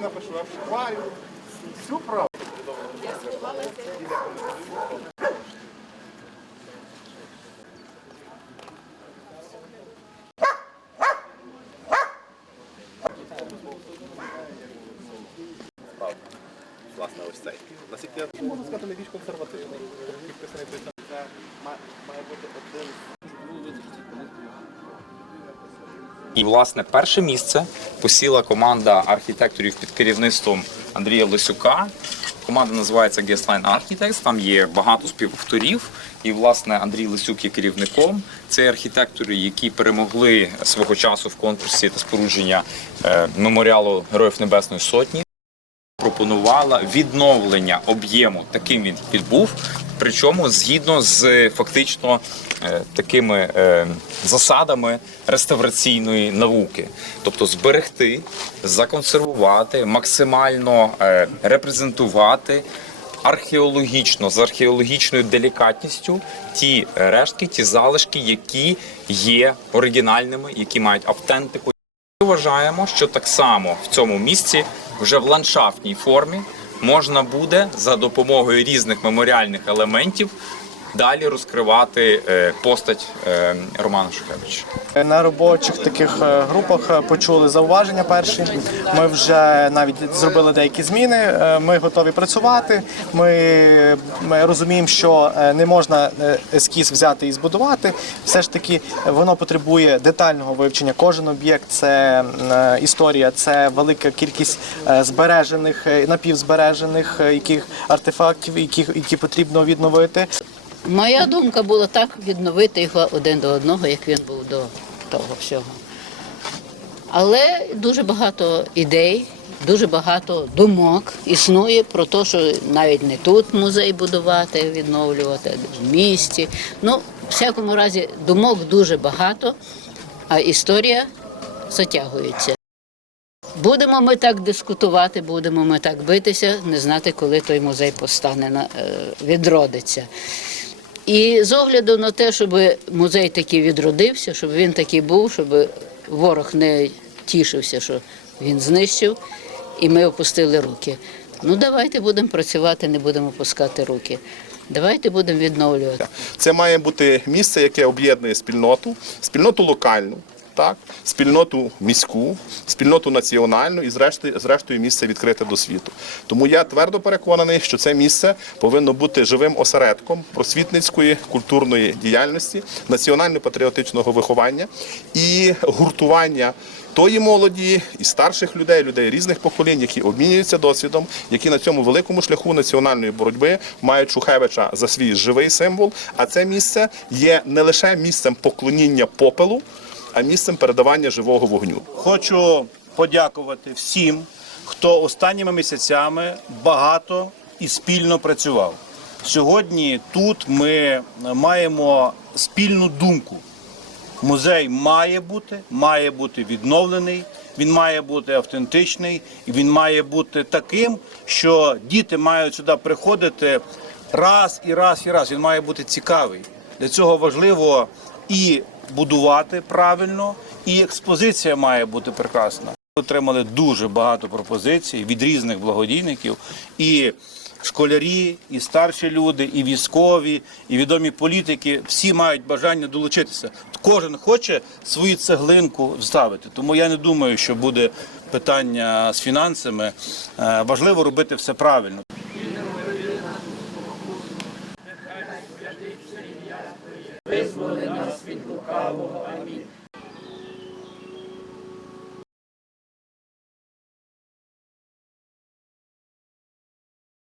напишу, я вшиваю. Всю правду. Власне, ось цей. Наскільки я можу сказати, найбільш консервативний. Це має бути один І власне перше місце посіла команда архітекторів під керівництвом Андрія Лисюка. Команда називається Guestline Architects. Там є багато співавторів. І власне Андрій Лисюк є керівником. Це архітектори, які перемогли свого часу в конкурсі та спорудження е, меморіалу Героїв Небесної Сотні. Пропонувала відновлення об'єму таким він відбув. Причому згідно з фактично е, такими е, засадами реставраційної науки, тобто зберегти, законсервувати, максимально е, репрезентувати археологічно з археологічною делікатністю ті рештки, ті залишки, які є оригінальними, які мають автентику. Ми вважаємо, що так само в цьому місці вже в ландшафтній формі можна буде за допомогою різних меморіальних елементів далі розкривати е, постать е, Романа Шухевича. На робочих таких е, групах почули зауваження перші. Ми вже навіть зробили деякі зміни. Ми готові працювати. Ми, ми розуміємо, що не можна ескіз взяти і збудувати. Все ж таки, воно потребує детального вивчення. Кожен об'єкт це історія, це велика кількість збережених, напівзбережених яких артефактів, які, які потрібно відновити. Моя думка була так відновити його один до одного, як він був до того всього. Але дуже багато ідей, дуже багато думок існує про те, що навіть не тут музей будувати, відновлювати, в місті. Ну, в всякому разі, думок дуже багато, а історія затягується. Будемо ми так дискутувати, будемо ми так битися, не знати, коли той музей постане е, відродиться. І з огляду на те, щоб музей такий відродився, щоб він такий був, щоб ворог не тішився, що він знищив, і ми опустили руки. Ну давайте будемо працювати, не будемо опускати руки. Давайте будемо відновлювати. Це має бути місце, яке об'єднує спільноту, спільноту локальну, так, спільноту міську, спільноту національну і зрештою, зрештою місце відкрите до світу. Тому я твердо переконаний, що це місце повинно бути живим осередком просвітницької культурної діяльності, національно-патріотичного виховання і гуртування. Тої молоді і старших людей, людей різних поколінь, які обмінюються досвідом, які на цьому великому шляху національної боротьби мають Шухевича за свій живий символ. А це місце є не лише місцем поклоніння попелу, а місцем передавання живого вогню. Хочу подякувати всім, хто останніми місяцями багато і спільно працював. Сьогодні тут ми маємо спільну думку. Музей має бути, має бути відновлений, він має бути автентичний, і він має бути таким, що діти мають сюди приходити раз і раз і раз. Він має бути цікавий. Для цього важливо і будувати правильно, і експозиція має бути прекрасна. Отримали дуже багато пропозицій від різних благодійників і школярі, і старші люди, і військові, і відомі політики. Всі мають бажання долучитися. Кожен хоче свою цеглинку вставити. Тому я не думаю, що буде питання з фінансами. Е, Важливо робити все правильно. Amén.